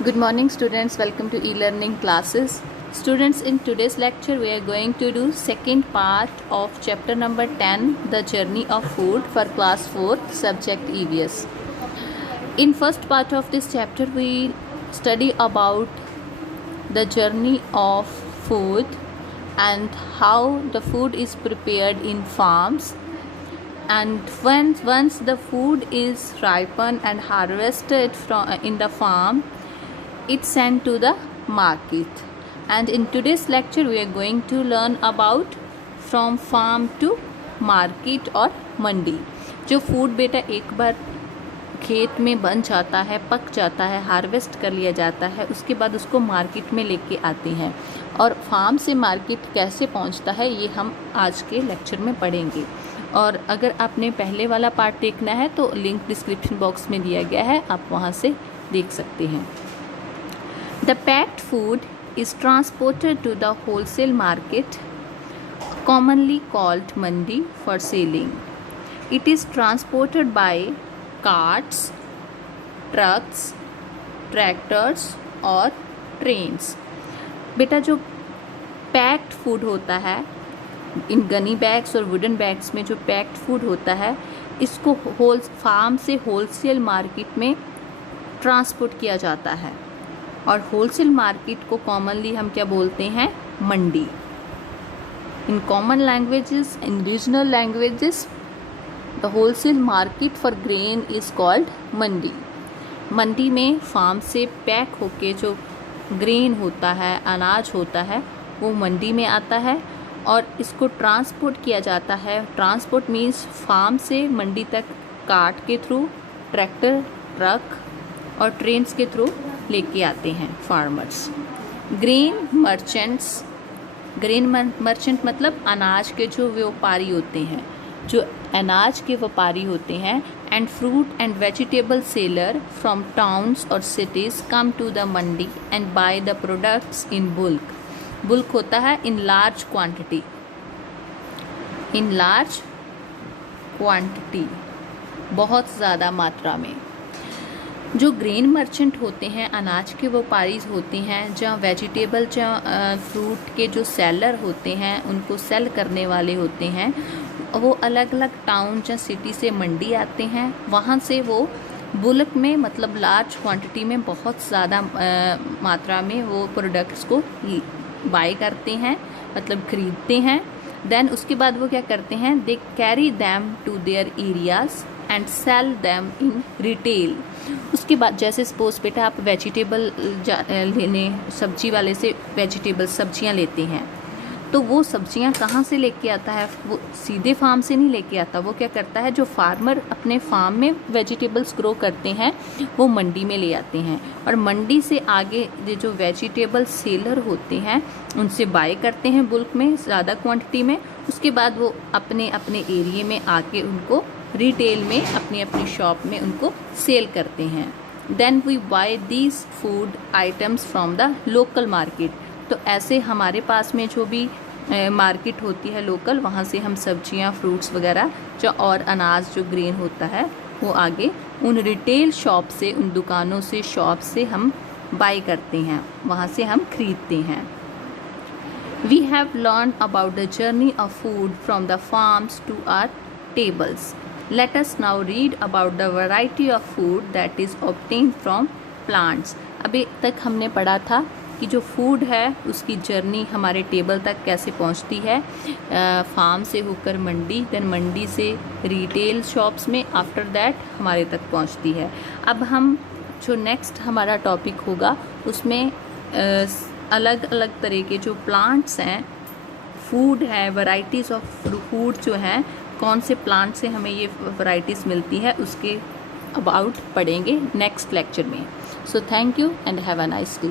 Good morning students, welcome to e-learning classes. Students, in today's lecture we are going to do second part of chapter number 10, The Journey of Food, for class 4 subject EVS. In first part of this chapter we study about the journey of food and how the food is prepared in farms, and once the food is ripened and harvested in the farm, it's sent to the market. And in today's lecture we are going to learn about from farm to market और मंडी. जो food बेटा एक बार खेत में बन जाता है, पक जाता है, हार्वेस्ट कर लिया जाता है, उसके बाद उसको मार्केट में लेके आते हैं, और फार्म से मार्केट कैसे पहुंचता है ये हम आज के लेक्चर में पढ़ेंगे. और अगर आपने पहले वाला पार्ट देखना है तो लिंक डिस्क्रिप्शन बॉक्स में दिया गया है, आप वहां से देख सकते हैं. The packed food is transported to the wholesale market, commonly called mandi, for selling. It is transported by carts, trucks, tractors और trains. बेटा जो पैक्ड फूड होता है, इन गनी बैग्स और वुडन बैग्स में जो पैक्ड फूड होता है, इसको फार्म से होलसेल मार्केट में ट्रांसपोर्ट किया जाता है. और होलसेल मार्केट को कॉमनली हम क्या बोलते हैं? Mandi. In common languages, in regional languages, the wholesale market for grain is called mandi. Mandi में फार्म से पैक होके जो ग्रेन होता है, अनाज होता है, वो मंडी में आता है और इसको ट्रांसपोर्ट किया जाता है. ट्रांसपोर्ट मीन्स फार्म से मंडी तक कार्ट के थ्रू, ट्रैक्टर, ट्रक और ट्रेन्स के थ्रू लेके आते हैं farmers. Grain merchants, grain merchant मतलब अनाज के जो व्यापारी होते हैं, जो अनाज के व्यापारी होते हैं. And fruit and vegetable seller from towns और cities come to the mandi and buy the products in bulk. Bulk होता है in large quantity, in large quantity, बहुत ज़्यादा मात्रा में. जो ग्रेन मर्चेंट होते हैं, अनाज के व्यापारी होते हैं, जहाँ वेजिटेबल, जहाँ फ्रूट के जो सेलर होते हैं, उनको सेल करने वाले होते हैं, वो अलग अलग टाउन या सिटी से मंडी आते हैं. वहाँ से वो बुल्क में मतलब लार्ज क्वांटिटी में, बहुत ज़्यादा मात्रा में वो प्रोडक्ट्स को बाय करते हैं, मतलब खरीदते हैं. देन उसके बाद वो क्या करते हैं? They carry them to their areas and sell them in retail. उसके बाद जैसे सपोज बेटा आप वेजिटेबल लेने, सब्जी वाले से वेजिटेबल सब्जियां लेते हैं, तो वो सब्जियां कहाँ से लेके आता है? वो सीधे फार्म से नहीं लेके आता. वो क्या करता है? जो फार्मर अपने फार्म में वेजिटेबल्स ग्रो करते हैं, वो मंडी में ले आते हैं, और मंडी से आगे जो वेजिटेबल सेलर होते हैं उनसे बाय करते हैं बुल्क में, ज़्यादा क्वांटिटी में. उसके बाद वो अपने अपने एरिए में आके उनको रिटेल में, अपनी अपनी शॉप में उनको सेल करते हैं. Then we buy these food items from the local market. तो ऐसे हमारे पास में जो भी मार्केट होती है लोकल, वहाँ से हम सब्जियाँ, फ्रूट्स वगैरह जो और अनाज जो ग्रेन होता है, वो आगे उन रिटेल शॉप से, उन दुकानों से, शॉप से हम बाय करते हैं, वहाँ से हम खरीदते हैं. We have learn about the journey of food from the farms to our tables. Let us now read about the variety of food that is obtained from plants. अभी तक हमने पढ़ा था कि जो फूड है उसकी जर्नी हमारे टेबल तक कैसे पहुंचती है, फार्म से होकर मंडी, देन मंडी से रिटेल शॉप्स में, आफ्टर दैट हमारे तक पहुंचती है. अब हम जो नेक्स्ट हमारा टॉपिक होगा उसमें अलग अलग तरह के जो प्लांट्स हैं, फूड है, वैरायटीज़ ऑफ फूड जो हैं, कौन से प्लांट से हमें ये वैरायटीज़ मिलती है, उसके अबाउट पढ़ेंगे नेक्स्ट लेक्चर में. So thank you and have a nice day.